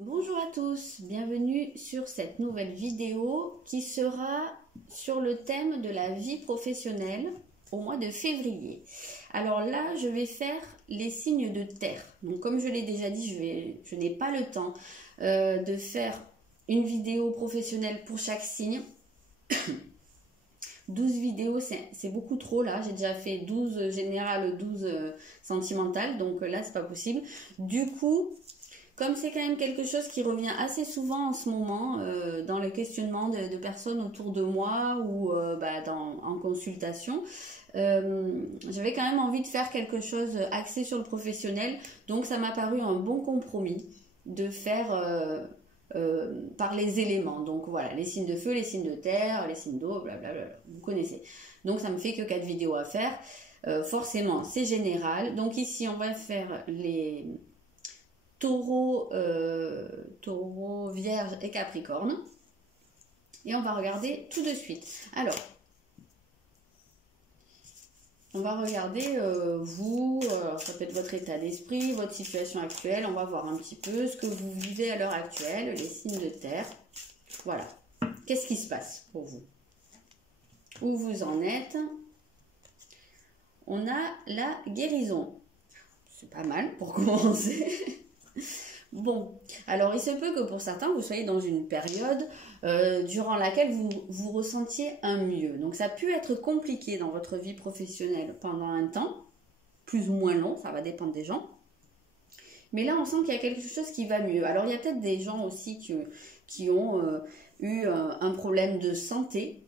Bonjour à tous, bienvenue sur cette nouvelle vidéo qui sera sur le thème de la vie professionnelle au mois de février. Alors là, je vais faire les signes de terre. Donc comme je l'ai déjà dit, je n'ai pas le temps de faire une vidéo professionnelle pour chaque signe. 12 vidéos, c'est beaucoup trop là. J'ai déjà fait 12 générales, 12 sentimentales, donc là, c'est pas possible. Du coup, comme c'est quand même quelque chose qui revient assez souvent en ce moment dans le questionnement de personnes autour de moi ou en consultation, j'avais quand même envie de faire quelque chose axé sur le professionnel. Donc ça m'a paru un bon compromis de faire par les éléments. Donc voilà, les signes de feu, les signes de terre, les signes d'eau, blablabla, vous connaissez. Donc ça me fait que 4 vidéos à faire. Forcément, c'est général. Donc ici, on va faire les Taureau, Vierge et Capricorne. Et on va regarder tout de suite. Alors, on va regarder ça peut être votre état d'esprit, votre situation actuelle. On va voir un petit peu ce que vous vivez à l'heure actuelle, les signes de terre. Voilà. Qu'est-ce qui se passe pour vous? Où vous en êtes? On a la guérison. C'est pas mal pour commencer. Bon, alors il se peut que pour certains, vous soyez dans une période durant laquelle vous ressentiez un mieux. Donc ça a pu être compliqué dans votre vie professionnelle pendant un temps, plus ou moins long, ça va dépendre des gens. Mais là, on sent qu'il y a quelque chose qui va mieux. Alors il y a peut-être des gens aussi qui ont eu un problème de santé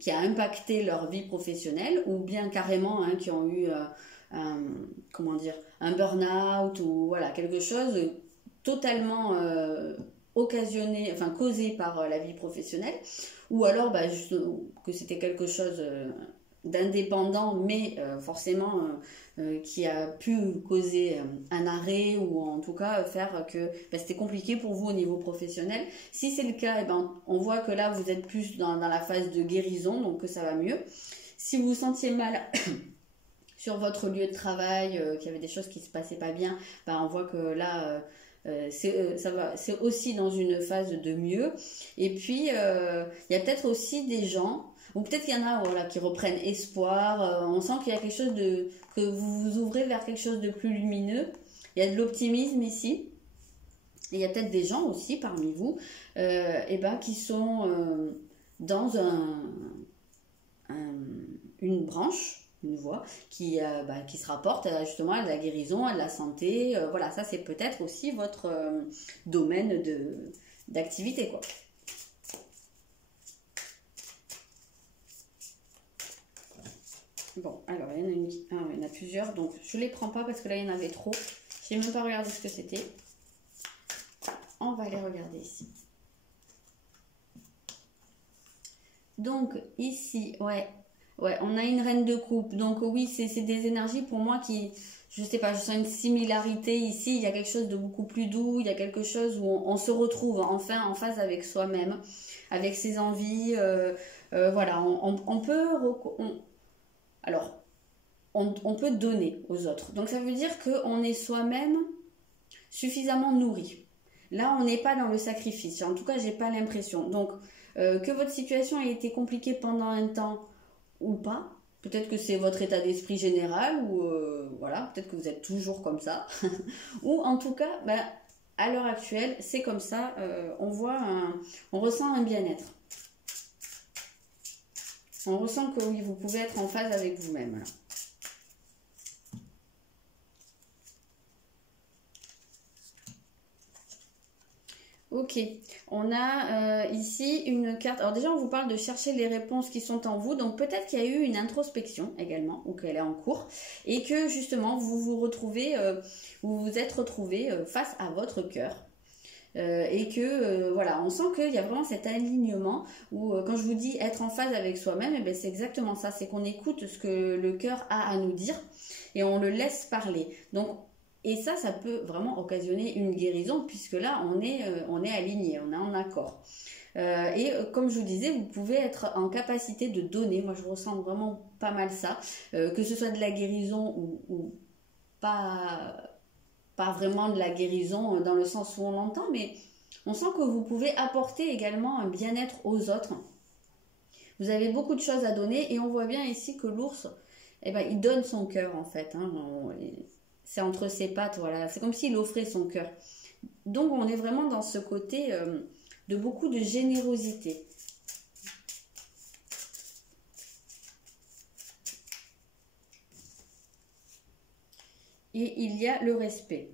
qui a impacté leur vie professionnelle, ou bien carrément qui ont eu un burn-out ou voilà, quelque chose totalement occasionné, enfin causé par la vie professionnelle, ou alors juste, que c'était quelque chose d'indépendant, mais forcément qui a pu causer un arrêt, ou en tout cas faire que c'était compliqué pour vous au niveau professionnel. Si c'est le cas, on voit que là vous êtes plus dans la phase de guérison, donc que ça va mieux. Si vous vous sentiez mal sur votre lieu de travail, qu'il y avait des choses qui se passaient pas bien, on voit que là c'est aussi dans une phase de mieux. Et puis il y a peut-être aussi des gens, ou peut-être qu'il y en a qui reprennent espoir. On sent qu'il y a quelque chose que vous vous ouvrez vers quelque chose de plus lumineux. Il y a de l'optimisme ici. Et il y a peut-être des gens aussi parmi vous qui sont dans une branche, une voie qui se rapporte justement à la guérison, à la santé. Voilà, ça c'est peut-être aussi votre domaine d'activité, quoi. Bon, alors il y en a plusieurs, donc je les prends pas parce que là il y en avait trop. J'ai même pas regardé ce que c'était. On va les regarder ici. Donc ici, ouais, on a une reine de coupe. Donc oui, c'est des énergies pour moi qui, je sais pas, je sens une similarité ici. Il y a quelque chose de beaucoup plus doux. Il y a quelque chose où on se retrouve enfin en phase avec soi-même, avec ses envies. Voilà, on peut... Alors, on peut donner aux autres. Donc ça veut dire qu'on est soi-même suffisamment nourri. Là, on n'est pas dans le sacrifice. En tout cas, j'ai pas l'impression. Donc, que votre situation ait été compliquée pendant un temps ou pas, peut-être que c'est votre état d'esprit général, ou voilà, peut-être que vous êtes toujours comme ça, ou en tout cas, à l'heure actuelle, c'est comme ça. On ressent un bien-être. On ressent que oui, vous pouvez être en phase avec vous-même. Là. Ok, on a ici une carte. Alors déjà, on vous parle de chercher les réponses qui sont en vous. Donc peut-être qu'il y a eu une introspection également, ou qu'elle est en cours, et que justement vous vous êtes retrouvé face à votre cœur. Et que voilà, on sent qu'il y a vraiment cet alignement où quand je vous dis être en phase avec soi-même, c'est exactement ça, c'est qu'on écoute ce que le cœur a à nous dire et on le laisse parler. Donc et ça peut vraiment occasionner une guérison, puisque là on est aligné, on est en accord. Comme je vous disais, vous pouvez être en capacité de donner. Moi je ressens vraiment pas mal ça, que ce soit de la guérison ou pas pas vraiment de la guérison dans le sens où on l'entend, mais on sent que vous pouvez apporter également un bien-être aux autres. Vous avez beaucoup de choses à donner et on voit bien ici que l'ours, eh ben, il donne son cœur en fait. Hein. C'est entre ses pattes, voilà. C'est comme s'il offrait son cœur. Donc on est vraiment dans ce côté de beaucoup de générosité. Et il y a le respect.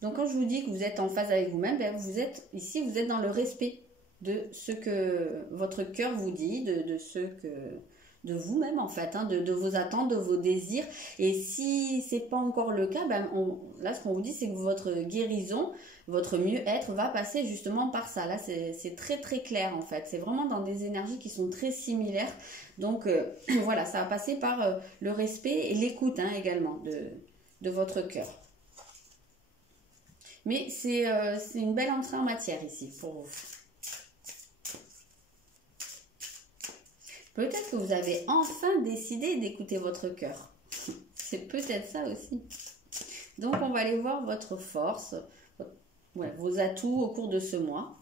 Donc quand je vous dis que vous êtes en phase avec vous-même, ben vous êtes dans le respect de ce que votre cœur vous dit, de vous-même en fait, hein, de vos attentes, de vos désirs. Et si c'est pas encore le cas, ben là ce qu'on vous dit c'est que votre guérison, votre mieux-être va passer justement par ça. Là c'est très très clair en fait. C'est vraiment dans des énergies qui sont très similaires. Donc voilà, ça va passer par le respect et l'écoute hein, également de votre cœur. Mais c'est une belle entrée en matière ici pour vous. Peut-être que vous avez enfin décidé d'écouter votre cœur. C'est peut-être ça aussi. Donc, on va aller voir votre force, vos atouts au cours de ce mois.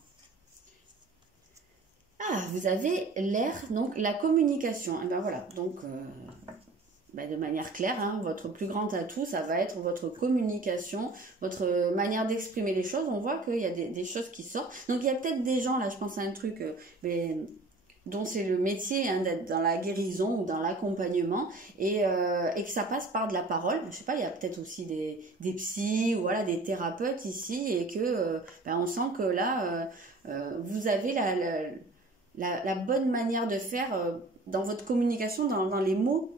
Ah, vous avez l'air, donc la communication. Et ben voilà, donc de manière claire, hein, votre plus grand atout, ça va être votre communication, votre manière d'exprimer les choses. On voit qu'il y a des choses qui sortent. Donc, il y a peut-être des gens, là, je pense à un truc... dont c'est le métier hein, d'être dans la guérison ou dans l'accompagnement et que ça passe par de la parole. Je sais pas, il y a peut-être aussi des psys ou voilà, des thérapeutes ici et que on sent que là, vous avez la bonne manière de faire dans votre communication, dans les mots.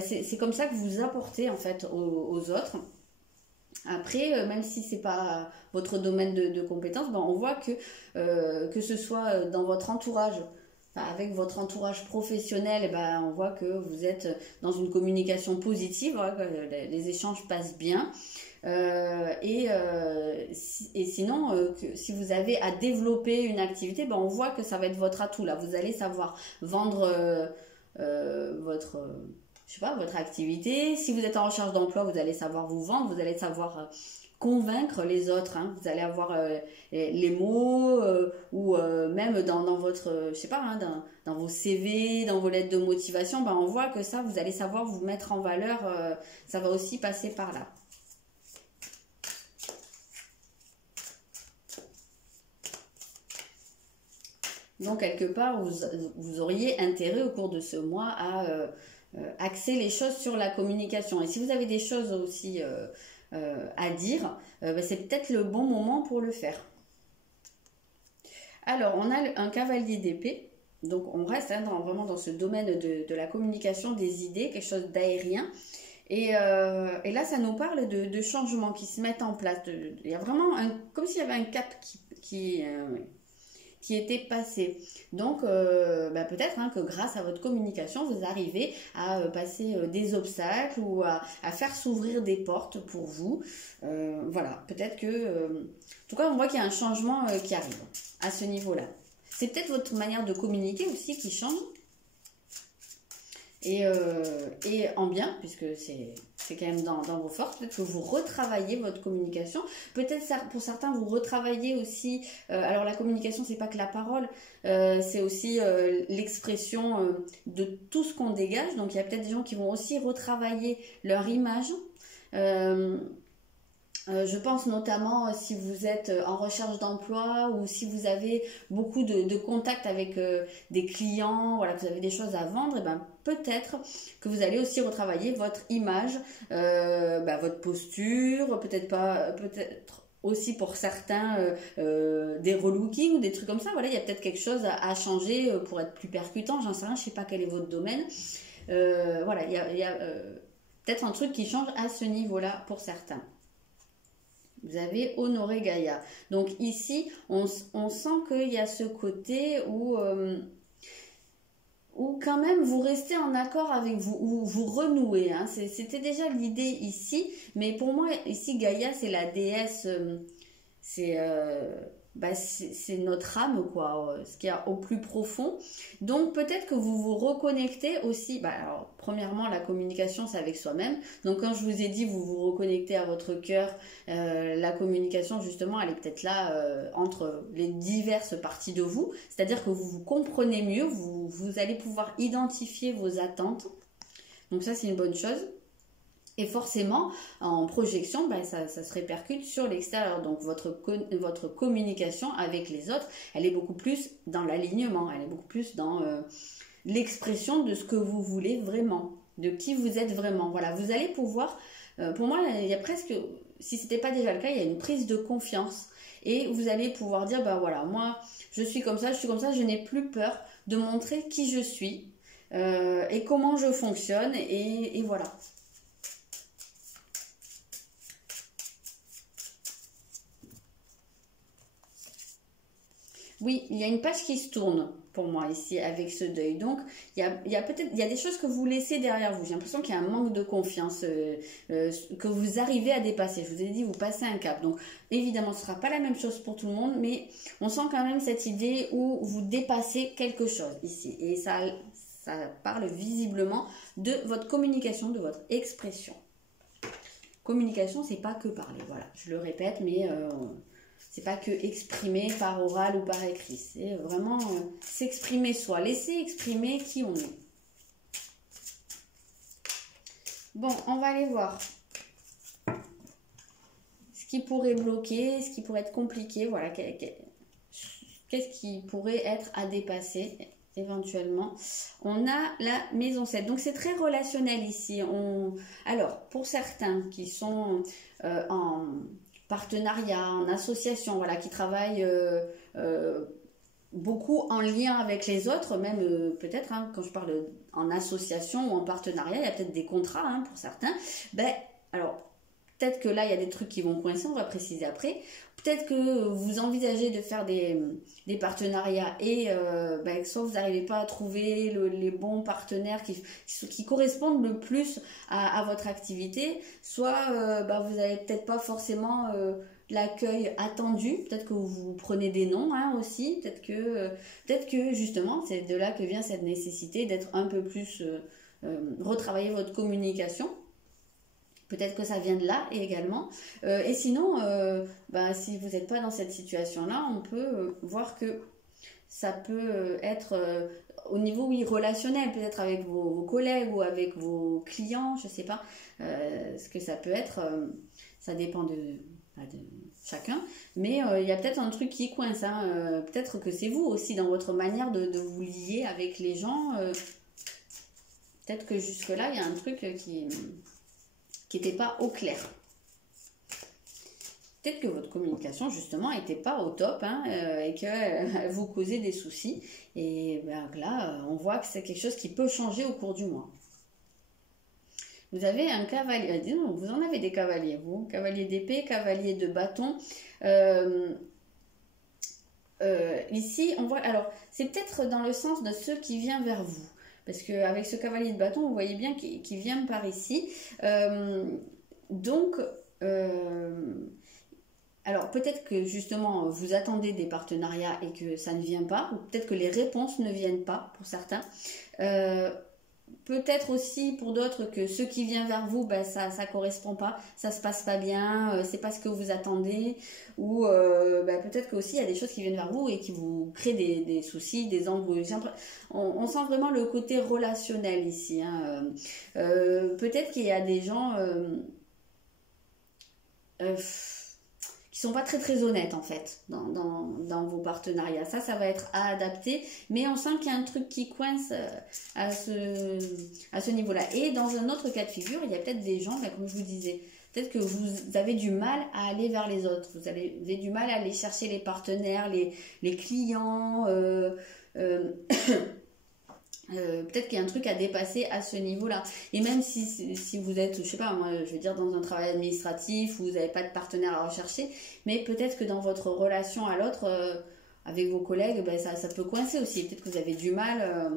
C'est comme ça que vous apportez en fait aux autres. Après, même si c'est pas votre domaine de compétence, on voit que ce soit dans votre entourage, avec votre entourage professionnel, on voit que vous êtes dans une communication positive, hein, que les échanges passent bien. Et sinon, si vous avez à développer une activité, on voit que ça va être votre atout. Là, vous allez savoir vendre votre activité. Si vous êtes en recherche d'emploi, vous allez savoir vous vendre, vous allez savoir convaincre les autres, hein. Vous allez avoir les mots ou même dans votre, dans vos CV, dans vos lettres de motivation, on voit que ça, vous allez savoir vous mettre en valeur, ça va aussi passer par là. Donc, quelque part, vous auriez intérêt au cours de ce mois à axer les choses sur la communication. Et si vous avez des choses aussi à dire, c'est peut-être le bon moment pour le faire. Alors, on a un cavalier d'épée. Donc, on reste vraiment dans ce domaine de la communication, des idées, quelque chose d'aérien. Et là, ça nous parle de changements qui se mettent en place. Il y a vraiment comme s'il y avait un cap qui était passé. Donc, peut-être que grâce à votre communication, vous arrivez à passer des obstacles ou à faire s'ouvrir des portes pour vous. Voilà, peut-être que... en tout cas, on voit qu'il y a un changement qui arrive à ce niveau-là. C'est peut-être votre manière de communiquer aussi qui change. Et en bien, puisque c'est quand même dans vos forces, peut-être que vous retravaillez votre communication. Peut-être pour certains, vous retravaillez aussi... alors la communication, c'est pas que la parole, c'est aussi l'expression de tout ce qu'on dégage. Donc il y a peut-être des gens qui vont aussi retravailler leur image. Je pense notamment si vous êtes en recherche d'emploi ou si vous avez beaucoup de contacts avec des clients, voilà, que vous avez des choses à vendre, peut-être que vous allez aussi retravailler votre image, votre posture, peut-être aussi pour certains des relookings ou des trucs comme ça. Voilà, il y a peut-être quelque chose à changer pour être plus percutant, j'en sais rien, je sais pas quel est votre domaine. Voilà, il y a peut-être un truc qui change à ce niveau-là pour certains. Vous avez honoré Gaïa. Donc ici, on sent qu'il y a ce côté où quand même vous restez en accord avec vous, où vous renouez. Hein. C'était déjà l'idée ici, mais pour moi, ici, Gaïa, c'est la déesse, bah, c'est notre âme, quoi, ce qu'il y a au plus profond. Donc peut-être que vous vous reconnectez aussi. Bah, alors, premièrement, la communication, c'est avec soi-même. Donc quand je vous ai dit, vous vous reconnectez à votre cœur, la communication, justement, elle est peut-être là entre les diverses parties de vous. C'est-à-dire que vous vous comprenez mieux, vous allez pouvoir identifier vos attentes. Donc ça, c'est une bonne chose. Et forcément, en projection, ben, ça se répercute sur l'extérieur. Donc votre communication avec les autres, elle est beaucoup plus dans l'alignement, elle est beaucoup plus dans l'expression de ce que vous voulez vraiment, de qui vous êtes vraiment. Voilà, vous allez pouvoir, pour moi, il y a presque, si ce n'était pas déjà le cas, il y a une prise de confiance. Et vous allez pouvoir dire, ben voilà, moi, je suis comme ça, je n'ai plus peur de montrer qui je suis et comment je fonctionne. Et voilà. Oui, il y a une page qui se tourne pour moi ici avec ce deuil. Donc, il y a peut-être, il y a des choses que vous laissez derrière vous. J'ai l'impression qu'il y a un manque de confiance que vous arrivez à dépasser. Je vous ai dit, vous passez un cap. Donc, évidemment, ce ne sera pas la même chose pour tout le monde, mais on sent quand même cette idée où vous dépassez quelque chose ici. Et ça parle visiblement de votre communication, de votre expression. Communication, c'est pas que parler. Voilà, je le répète, mais c'est pas que exprimer par oral ou par écrit, c'est vraiment s'exprimer soi, laisser exprimer qui on est. Bon, on va aller voir ce qui pourrait bloquer, ce qui pourrait être compliqué, voilà, qu'est-ce qui pourrait être à dépasser éventuellement. On a la maison 7, donc c'est très relationnel ici. Alors, pour certains qui sont en partenariat, en association, voilà, qui travaillent beaucoup en lien avec les autres, même peut-être, hein, quand je parle en association ou en partenariat, il y a peut-être des contrats hein, pour certains. Ben, alors, peut-être que là, il y a des trucs qui vont coincer, on va préciser après. Peut-être que vous envisagez de faire des partenariats et ben, soit vous n'arrivez pas à trouver les bons partenaires qui correspondent le plus à votre activité, soit ben, vous n'avez peut-être pas forcément l'accueil attendu, peut-être que vous prenez des noms hein, aussi, peut-être que justement c'est de là que vient cette nécessité d'être un peu plus, retravailler votre communication. Peut-être que ça vient de là également. Et sinon, bah, si vous n'êtes pas dans cette situation-là, on peut voir que ça peut être au niveau oui, relationnel, peut-être avec vos collègues ou avec vos clients, je ne sais pas ce que ça peut être. Ça dépend de chacun. Mais il y a peut-être un truc qui coince. Hein, peut-être que c'est vous aussi dans votre manière de vous lier avec les gens. Peut-être que jusque-là, il y a un truc qui n'était pas au clair. Peut-être que votre communication, justement, n'était pas au top hein, et qu'elle vous causait des soucis. Et ben, là, on voit que c'est quelque chose qui peut changer au cours du mois. Vous avez un cavalier. Disons, vous en avez des cavaliers, vous. Cavalier d'épée, cavalier de bâton. Ici, on voit... Alors, c'est peut-être dans le sens de ceux qui viennent vers vous. Parce qu'avec ce cavalier de bâton, vous voyez bien qu'il vient par ici. Donc, alors peut-être que justement, vous attendez des partenariats et que ça ne vient pas. Ou peut-être que les réponses ne viennent pas pour certains. Peut-être aussi pour d'autres que ce qui vient vers vous, ben, ça correspond pas, ça se passe pas bien, c'est pas ce que vous attendez, ou ben, peut-être que aussi il y a des choses qui viennent vers vous et qui vous créent des soucis, des embrouilles. On sent vraiment le côté relationnel ici. Hein. Peut-être qu'il y a des gens qui sont pas très très honnêtes en fait dans vos partenariats. Ça va être à adapter, mais on sent qu'il y a un truc qui coince à ce niveau-là. Et dans un autre cas de figure, il y a peut-être des gens, là, comme je vous disais, peut-être que vous avez du mal à aller vers les autres, vous avez du mal à aller chercher les partenaires, les clients, peut-être qu'il y a un truc à dépasser à ce niveau-là. Et même si vous êtes, je sais pas, moi, je veux dire, dans un travail administratif où vous n'avez pas de partenaire à rechercher, mais peut-être que dans votre relation à l'autre, avec vos collègues, ben, ça peut coincer aussi. Peut-être que vous avez du mal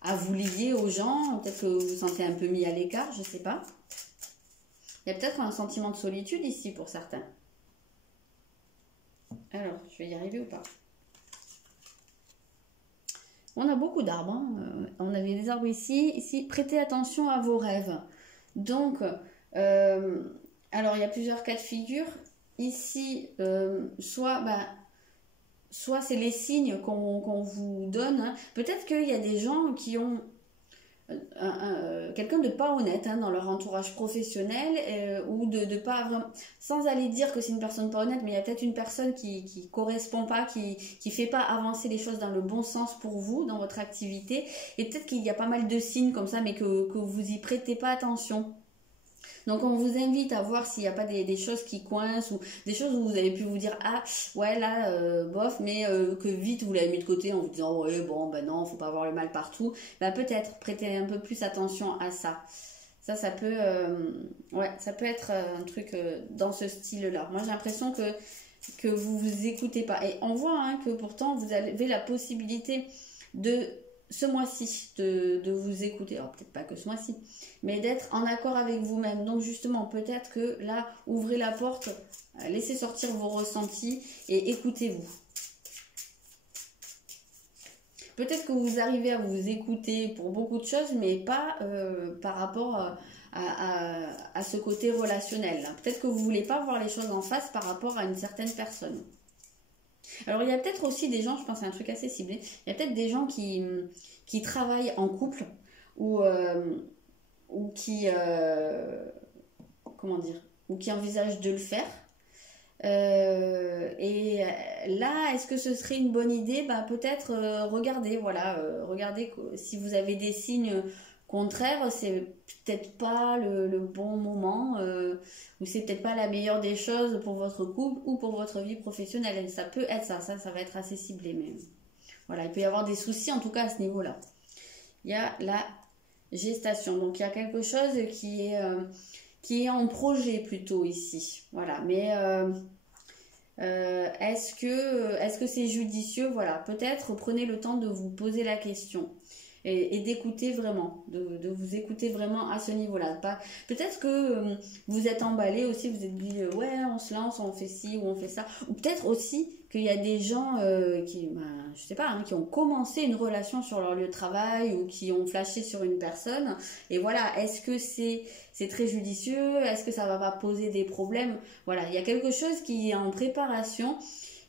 à vous lier aux gens, peut-être que vous vous sentez un peu mis à l'écart, je sais pas. Il y a peut-être un sentiment de solitude ici pour certains. Alors, je vais y arriver ou pas? On a beaucoup d'arbres, hein. On avait des arbres ici. Ici, prêtez attention à vos rêves. Donc, alors il y a plusieurs cas de figure. Ici, soit c'est les signes qu'on vous donne, hein. Peut-être qu'il y a des gens qui ont quelqu'un de pas honnête, hein, dans leur entourage professionnel, ou de pas vraiment, sans aller dire que c'est une personne pas honnête, mais il y a peut-être une personne qui correspond pas, qui fait pas avancer les choses dans le bon sens pour vous dans votre activité, et peut-être qu'il y a pas mal de signes comme ça, mais que vous y prêtez pas attention. Donc on vous invite à voir s'il n'y a pas des choses qui coincent, ou des choses où vous avez pu vous dire ah ouais là bof, mais que vite vous l'avez mis de côté en vous disant ouais bon ben non, faut pas avoir le mal partout. Bah peut-être prêter un peu plus attention à ça. Ça peut ouais, ça peut être un truc dans ce style-là. Moi j'ai l'impression que vous écoutez pas, et on voit, hein, que pourtant vous avez la possibilité de ce mois-ci de vous écouter, alors peut-être pas que ce mois-ci, mais d'être en accord avec vous-même. Donc justement, peut-être que là, ouvrez la porte, laissez sortir vos ressentis et écoutez-vous. Peut-être que vous arrivez à vous écouter pour beaucoup de choses, mais pas par rapport à ce côté relationnel. Peut-être que vous voulez pas voir les choses en face par rapport à une certaine personne. Alors il y a peut-être aussi des gens, je pense à un truc assez ciblé, il y a peut-être des gens qui travaillent en couple, ou qui comment dire, ou qui envisagent de le faire. Et là, est-ce que ce serait une bonne idée? Bah, peut-être regardez, voilà, regardez si vous avez des signes contraires, c'est peut-être pas le bon moment, ou c'est peut-être pas la meilleure des choses pour votre couple ou pour votre vie professionnelle. Et ça peut être ça va être assez ciblé, mais voilà, il peut y avoir des soucis en tout cas à ce niveau-là. Il y a la gestation, donc il y a quelque chose qui est en projet plutôt ici, voilà, mais est-ce que c'est judicieux? Voilà, peut-être prenez le temps de vous poser la question et d'écouter vraiment, de vous écouter vraiment à ce niveau-là. Peut-être que vous êtes emballé aussi, vous êtes dit ouais, on se lance, on fait ci ou on fait ça, ou peut-être aussi qu'il y a des gens je sais pas, hein, qui ont commencé une relation sur leur lieu de travail ou qui ont flashé sur une personne, et voilà, est-ce que c'est très judicieux? Est-ce que ça va pas poser des problèmes? Voilà, il y a quelque chose qui est en préparation,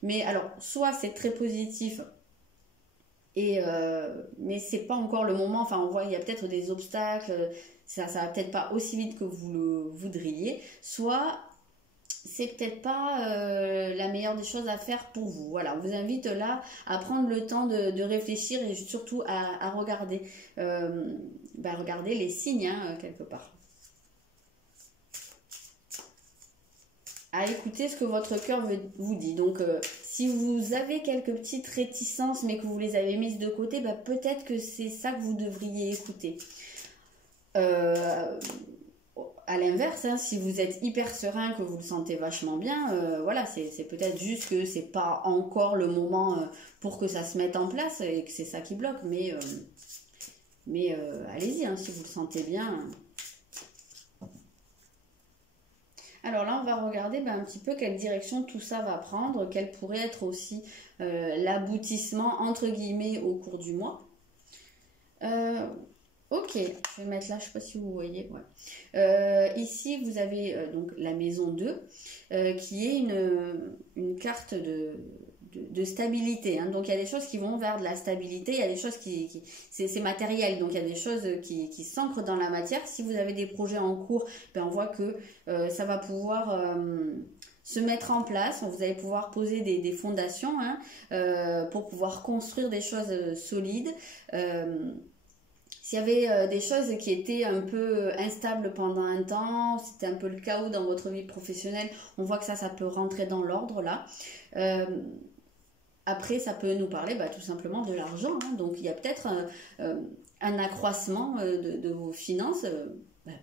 mais alors, soit c'est très positif, mais c'est pas encore le moment, enfin on voit il y a peut-être des obstacles, ça va peut-être pas aussi vite que vous le voudriez, soit c'est peut-être pas la meilleure des choses à faire pour vous. Voilà, on vous invite là à prendre le temps de réfléchir, et surtout à regarder, regarder les signes, hein, quelque part. À écouter ce que votre cœur vous dit. Donc, si vous avez quelques petites réticences, mais que vous les avez mises de côté, bah, peut-être que c'est ça que vous devriez écouter. À l'inverse, hein, si vous êtes hyper serein, que vous le sentez vachement bien, voilà, c'est peut-être juste que c'est pas encore le moment pour que ça se mette en place et que c'est ça qui bloque. Mais allez-y, hein, si vous le sentez bien. Alors là, on va regarder un petit peu quelle direction tout ça va prendre, quel pourrait être aussi l'aboutissement, entre guillemets, au cours du mois. Ok, je vais mettre là, je ne sais pas si vous voyez. Ouais. Ici, vous avez donc la maison 2, qui est une carte de stabilité, hein. Donc il y a des choses qui vont vers de la stabilité, il y a des choses c'est matériel, donc il y a des choses qui s'ancrent dans la matière. Si vous avez des projets en cours, on voit que ça va pouvoir se mettre en place. Vous allez pouvoir poser des fondations, hein, pour pouvoir construire des choses solides. S'il y avait des choses qui étaient un peu instables pendant un temps, c'était un peu le chaos dans votre vie professionnelle, on voit que ça peut rentrer dans l'ordre là. Après, ça peut nous parler tout simplement de l'argent, hein. Donc, il y a peut-être un accroissement de vos finances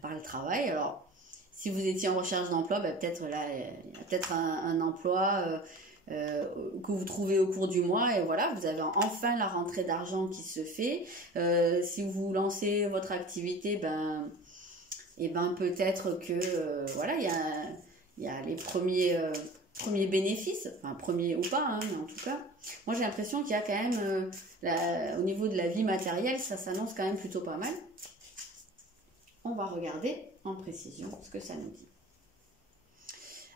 par le travail. Alors, si vous étiez en recherche d'emploi, peut-être là, il y a peut-être un emploi que vous trouvez au cours du mois, et voilà, vous avez enfin la rentrée d'argent qui se fait. Si vous lancez votre activité, peut-être que voilà, il y a les premiers premier bénéfice, enfin premier ou pas, hein, mais en tout cas, moi j'ai l'impression qu'il y a quand même, au niveau de la vie matérielle, ça s'annonce quand même plutôt pas mal. On va regarder en précision ce que ça nous dit.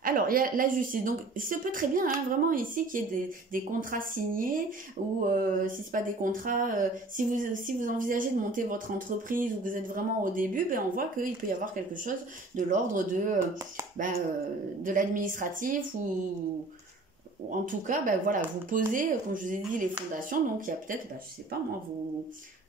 Alors, il y a la justice. Donc, il se peut très bien, hein, vraiment ici, qu'il y ait des contrats signés ou si ce pas des contrats, si vous envisagez de monter votre entreprise ou vous êtes vraiment au début, ben, on voit qu'il peut y avoir quelque chose de l'ordre de l'administratif ou en tout cas, ben, voilà, vous posez, comme je vous ai dit, les fondations. Donc, il y a peut-être, ben, je sais pas moi,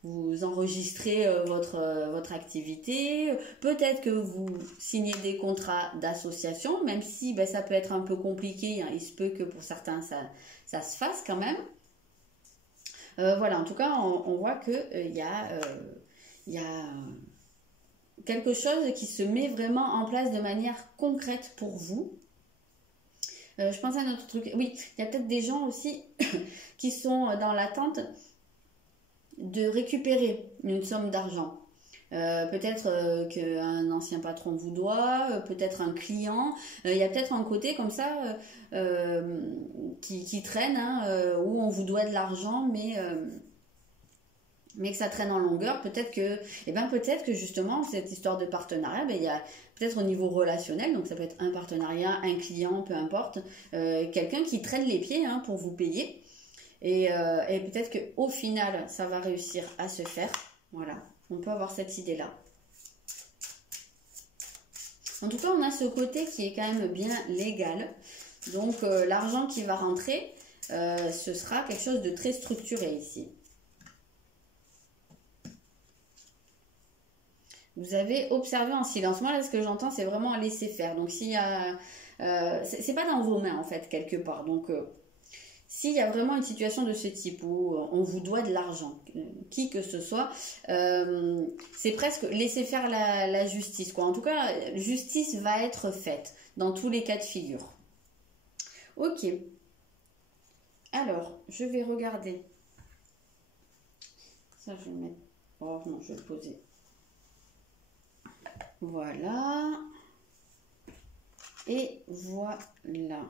vous enregistrez votre activité, peut-être que vous signez des contrats d'association, même si ben, ça peut être un peu compliqué, hein, il se peut que pour certains ça se fasse quand même. Voilà, en tout cas, on voit qu'il y a quelque chose qui se met vraiment en place de manière concrète pour vous. Je pense à un autre truc. Oui, il y a peut-être des gens aussi qui sont dans l'attente de récupérer une somme d'argent. Peut-être qu'un ancien patron vous doit, peut-être un client. Il y a peut-être un côté comme ça qui traîne, hein, où on vous doit de l'argent, mais que ça traîne en longueur. Peut-être que justement cette histoire de partenariat, ben, il y a peut-être au niveau relationnel, donc ça peut être un partenariat, un client, peu importe, quelqu'un qui traîne les pieds, hein, pour vous payer. Et peut-être qu'au final, ça va réussir à se faire. Voilà, on peut avoir cette idée-là. En tout cas, on a ce côté qui est quand même bien légal. Donc, l'argent qui va rentrer, ce sera quelque chose de très structuré ici. Vous avez observé en silence. Moi, là, ce que j'entends, c'est vraiment laisser faire. Donc, s'il y a... c'est pas dans vos mains, en fait, quelque part. Donc... s'il y a vraiment une situation de ce type où on vous doit de l'argent, qui que ce soit, c'est presque laisser faire la justice, quoi. En tout cas, justice va être faite dans tous les cas de figure. Ok. Alors, je vais regarder. Ça, je vais le mettre. Oh non, je vais le poser. Voilà. Et voilà.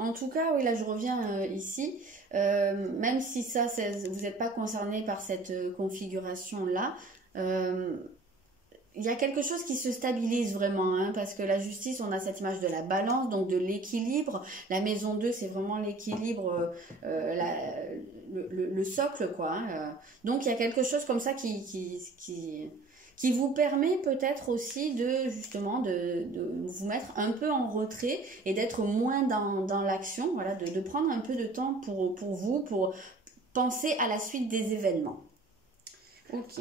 En tout cas, oui, là je reviens ici, même si ça, vous n'êtes pas concerné par cette configuration-là, il y a quelque chose qui se stabilise vraiment, hein, parce que la justice, on a cette image de la balance, donc de l'équilibre. La maison 2, c'est vraiment l'équilibre, le socle, quoi. Hein. Donc il y a quelque chose comme ça qui vous permet peut-être aussi de justement de vous mettre un peu en retrait et d'être moins dans l'action, voilà, de prendre un peu de temps pour vous, pour penser à la suite des événements. Ok.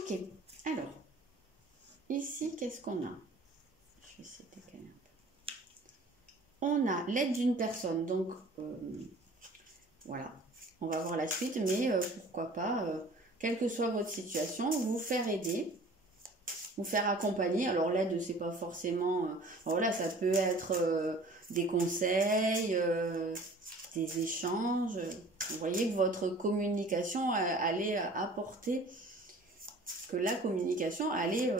Ok, alors, ici, qu'est-ce qu'on a? Je vais essayer de décaler un peu. On a l'aide d'une personne, donc voilà, on va voir la suite, mais pourquoi pas, quelle que soit votre situation, vous faire aider, vous faire accompagner. Alors l'aide, c'est pas forcément, voilà, ça peut être des conseils, des échanges. Vous voyez que votre communication allait apporter, que la communication allait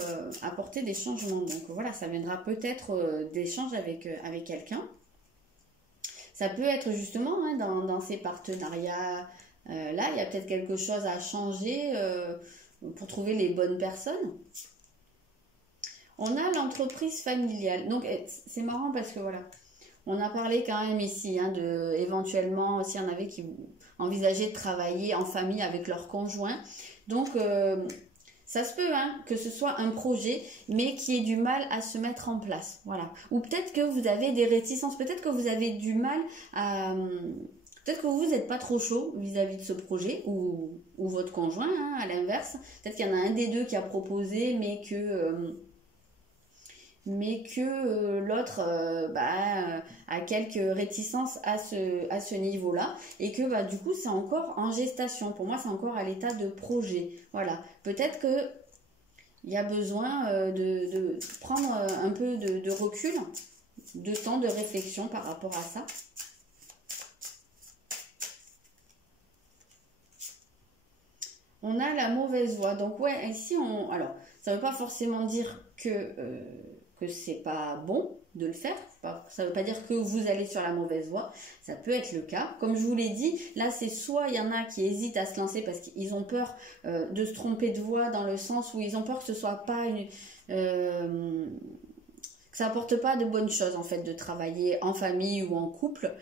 apporter des changements. Donc voilà, ça viendra peut-être d'échanges avec quelqu'un. Ça peut être justement, hein, dans ces partenariats là, il y a peut-être quelque chose à changer pour trouver les bonnes personnes. On a l'entreprise familiale. Donc c'est marrant parce que voilà, on a parlé quand même ici, hein, de éventuellement s'il y en avait qui envisageaient de travailler en famille avec leur conjoint. Donc ça se peut, hein, que ce soit un projet, mais qui ait du mal à se mettre en place. Voilà. Ou peut-être que vous avez des réticences, peut-être que vous avez du mal à... Peut-être que vous n'êtes pas trop chaud vis-à-vis de ce projet, ou votre conjoint, hein, à l'inverse. Peut-être qu'il y en a un des deux qui a proposé, mais que l'autre a quelques réticences à ce niveau-là, et que du coup c'est encore en gestation. Pour moi, c'est encore à l'état de projet. Voilà. Peut-être que il y a besoin de prendre un peu de recul, de temps de réflexion par rapport à ça. On a la mauvaise voie. Donc ouais, ici alors ça veut pas forcément dire que c'est pas bon de le faire. Ça veut pas dire que vous allez sur la mauvaise voie. Ça peut être le cas. Comme je vous l'ai dit, là c'est soit il y en a qui hésitent à se lancer parce qu'ils ont peur de se tromper de voie, dans le sens où ils ont peur que ce soit pas que ça apporte pas de bonnes choses en fait de travailler en famille ou en couple.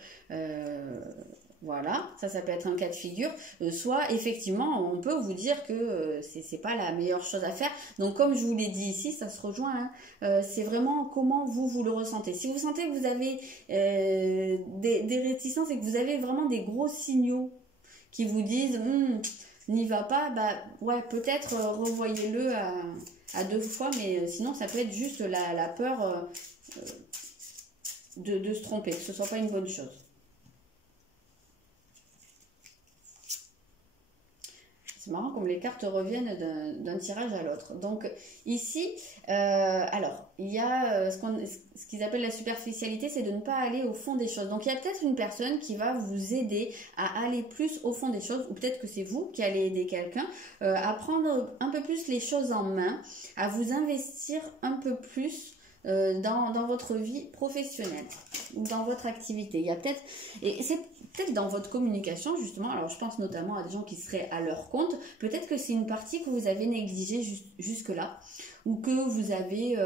Voilà, ça peut être un cas de figure. Soit effectivement, on peut vous dire que c'est pas la meilleure chose à faire. Donc comme je vous l'ai dit ici, ça se rejoint. Hein. C'est vraiment comment vous le ressentez. Si vous sentez que vous avez des réticences et que vous avez vraiment des gros signaux qui vous disent n'y va pas, bah ouais, peut-être revoyez-le à deux fois, mais sinon ça peut être juste la peur de se tromper, que ce soit pas une bonne chose. C'est marrant comme les cartes reviennent d'un tirage à l'autre. Donc ici, alors, il y a ce qu'ils appellent la superficialité, c'est de ne pas aller au fond des choses. Donc il y a peut-être une personne qui va vous aider à aller plus au fond des choses, ou peut-être que c'est vous qui allez aider quelqu'un à prendre un peu plus les choses en main, à vous investir un peu plus dans votre vie professionnelle ou dans votre activité. Il y a peut-être, et c'est peut-être dans votre communication justement, alors je pense notamment à des gens qui seraient à leur compte, peut-être que c'est une partie que vous avez négligée jusque-là, ou que vous avez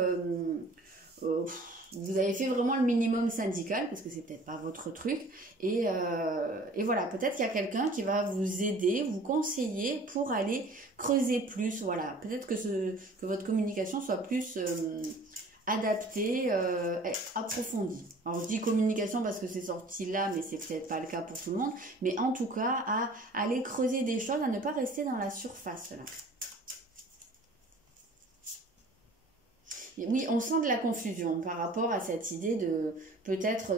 fait vraiment le minimum syndical, parce que c'est peut-être pas votre truc, et voilà, peut-être qu'il y a quelqu'un qui va vous aider, vous conseiller pour aller creuser plus, voilà, peut-être que votre communication soit plus adapté, approfondi. Alors je dis communication parce que c'est sorti là, mais c'est peut-être pas le cas pour tout le monde. Mais en tout cas, à aller creuser des choses, à ne pas rester dans la surface là. Et oui, on sent de la confusion par rapport à cette idée de peut-être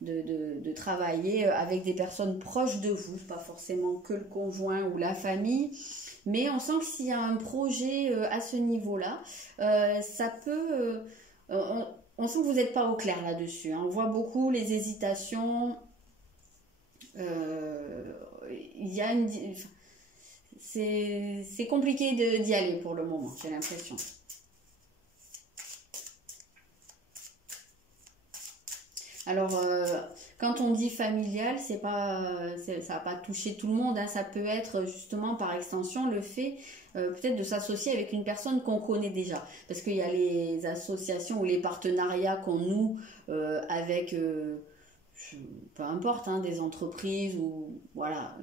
de travailler avec des personnes proches de vous, pas forcément que le conjoint ou la famille. Mais on sent que s'il y a un projet à ce niveau-là, ça peut... on sent que vous n'êtes pas au clair là-dessus. Hein. On voit beaucoup les hésitations. Il y a c'est compliqué d'y aller pour le moment, j'ai l'impression. Alors, quand on dit familial, ça va pas toucher tout le monde. Hein. Ça peut être justement par extension le fait peut-être de s'associer avec une personne qu'on connaît déjà. Parce qu'il y a les associations ou les partenariats qu'on noue avec, peu importe, hein, des entreprises ou voilà.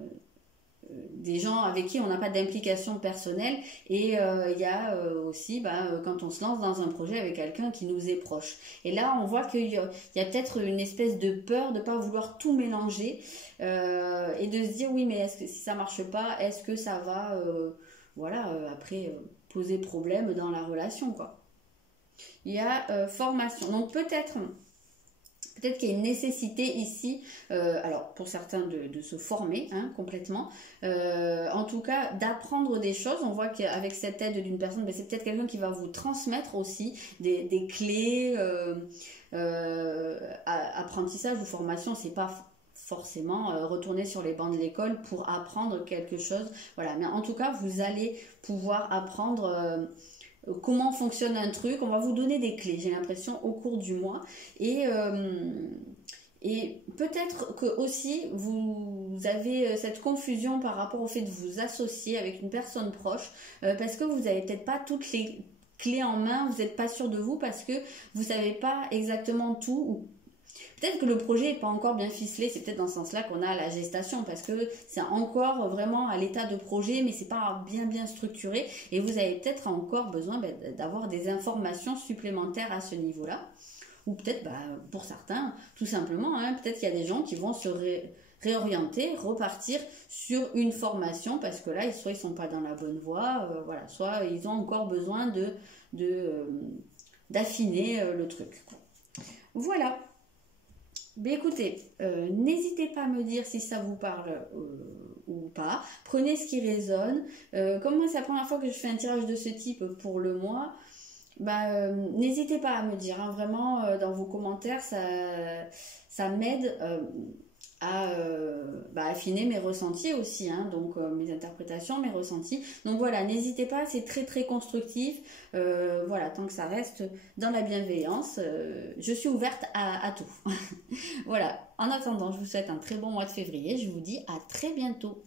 Des gens avec qui on n'a pas d'implication personnelle, et il y a aussi quand on se lance dans un projet avec quelqu'un qui nous est proche, et là on voit qu'il y a peut-être une espèce de peur de ne pas vouloir tout mélanger et de se dire oui, mais est-ce que si ça marche pas, est-ce que ça va après poser problème dans la relation, quoi. Il y a formation, donc peut-être qu'il y a une nécessité ici, alors pour certains de se former complètement, en tout cas d'apprendre des choses. On voit qu'avec cette aide d'une personne, c'est peut-être quelqu'un qui va vous transmettre aussi des clés, apprentissage ou formation. C'est pas forcément retourner sur les bancs de l'école pour apprendre quelque chose, voilà, mais en tout cas vous allez pouvoir apprendre comment fonctionne un truc. On va vous donner des clés, j'ai l'impression, au cours du mois, et peut-être que aussi vous avez cette confusion par rapport au fait de vous associer avec une personne proche, parce que vous n'avez peut-être pas toutes les clés en main, vous n'êtes pas sûr de vous parce que vous savez pas exactement tout, ou peut-être que le projet n'est pas encore bien ficelé. C'est peut-être dans ce sens-là qu'on a la gestation, parce que c'est encore vraiment à l'état de projet, mais c'est pas bien structuré, et vous avez peut-être encore besoin d'avoir des informations supplémentaires à ce niveau-là. Ou peut-être, pour certains, tout simplement, peut-être qu'il y a des gens qui vont se réorienter, repartir sur une formation, parce que là, soit ils sont pas dans la bonne voie, voilà, soit ils ont encore besoin d'affiner le truc. Voilà. Ben écoutez, n'hésitez pas à me dire si ça vous parle ou pas. Prenez ce qui résonne. Comme moi, c'est la première fois que je fais un tirage de ce type pour le mois. N'hésitez pas à me dire, vraiment, dans vos commentaires, ça m'aide à affiner mes ressentis aussi, hein, donc mes interprétations, mes ressentis. Donc voilà, n'hésitez pas, c'est très très constructif. Voilà, tant que ça reste dans la bienveillance, je suis ouverte à tout. Voilà, en attendant, je vous souhaite un très bon mois de février. Je vous dis à très bientôt.